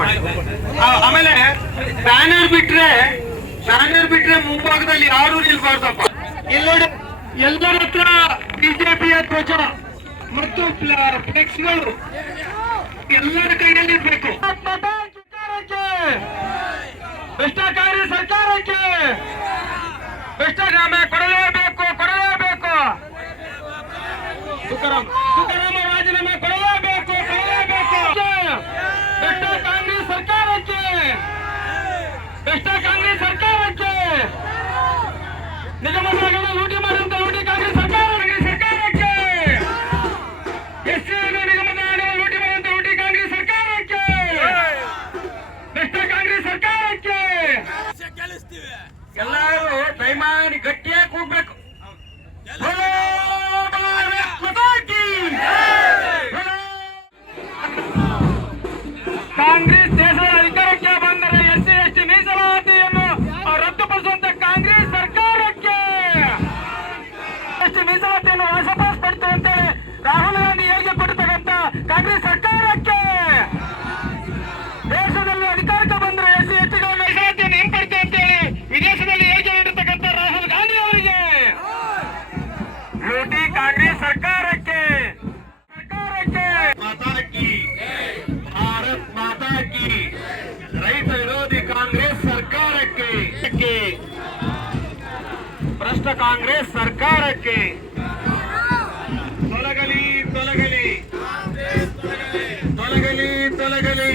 ಮಾಡಿ. ಆಮೇಲೆ ಬ್ಯಾನರ್ ಬಿಟ್ರೆ ಮುಂಭಾಗದಲ್ಲಿ ಯಾರು ನಿಲ್ಬಾರ್ದಪ್ಪ. ಇಲ್ಲಿ ನೋಡಿ, ಎಲ್ಲರ ಹತ್ರ ಬಿಜೆಪಿಯ ಧ್ವಜ ಮತ್ತು ಫ್ಲೆಕ್ಸ್ಗಳು ಎಲ್ಲರ ಕೈಯಲ್ಲಿ ಇರ್ಬೇಕು. ಭ್ರಷ್ಟಾಚಾರಿ ಸರ್ಕಾರಕ್ಕೆ ಭ್ರಷ್ಟಾಚಾರ ಕೊಡಲೇಬೇಕು. ತುಕಾರಾಮ್ ರಾಜೀನಾಮೆ ಕೊಡಲೇಬೇಕು. ಭ್ರಷ್ಟ ಕಾಂಗ್ರೆಸ್ ಸರ್ಕಾರಕ್ಕೆ ನಿಗಮಗಳ ಲೂಟಿ ಮಾಡಿದಂತ ಲೂಟಿ ಕಾಂಗ್ರೆಸ್ ಸರ್ಕಾರಕ್ಕೆ ಎಸ್ಸಿ ನಿಗಮದ ಲೂಟಿ ಮಾಡಿದಂತ ಲೂಟಿ ಕಾಂಗ್ರೆಸ್ ಸರ್ಕಾರಕ್ಕೆ ಭ್ರಷ್ಟ ಕಾಂಗ್ರೆಸ್ ಸರ್ಕಾರಕ್ಕೆ ಎಲ್ಲರೂ ದೈಮಾನಿ ಗಟ್ಟಿಯಾಗಿ ಕೂಗ್ಬೇಕು. ಕಾಂಗ್ರೆಸ್ ದೇಶದ ಅಧಿಕಾರಕ್ಕೆ ಬಂದರೆ ಎಸ್ಸಿ ಎಸ್ಟಿ ಮೀಸಲಾತಿಯನ್ನು ರದ್ದುಪಡಿಸುವಂತ ಕಾಂಗ್ರೆಸ್ ಸರ್ಕಾರಕ್ಕೆ, ಎಸ್ಟಿ ಮೀಸಲಾತಿಯನ್ನು ವಾಪಸ್ ಅಂತೇಳಿ ರಾಹುಲ್ ಗಾಂಧಿ ಹೇಳಿಕೆ ಕೊಟ್ಟಿರ್ತಕ್ಕಂಥ ಕಾಂಗ್ರೆಸ್ ಸರ್ಕಾರಕ್ಕೆ, ದೇಶದಲ್ಲಿ ಅಧಿಕಾರಕ್ಕೆ ಬಂದರೆ ಎಸ್ಸಿ ಎಸ್ಟಿಗಳ ಮೀಸಲಾತಿಯನ್ನು ಹಿಂಪಡಿತೆ ಅಂತೇಳಿ ವಿದೇಶದಲ್ಲಿ ಹೇಳಿಕೆ ನೀಡಿರ್ತಕ್ಕಂಥ ರಾಹುಲ್ ಗಾಂಧಿ ಅವರಿಗೆ, ಲೂಟಿ ಕಾಂಗ್ರೆಸ್ ಸರ್ಕಾರಕ್ಕೆ ಭಾರತ್ ಮಾತಾ ಕಿ, ರೈತ ವಿರೋಧಿ ಕಾಂಗ್ರೆಸ್ ಸರ್ಕಾರಕ್ಕೆ, ಭ್ರಷ್ಟ ಕಾಂಗ್ರೆಸ್ ಸರ್ಕಾರಕ್ಕೆ ತೊಲಗಲಿ.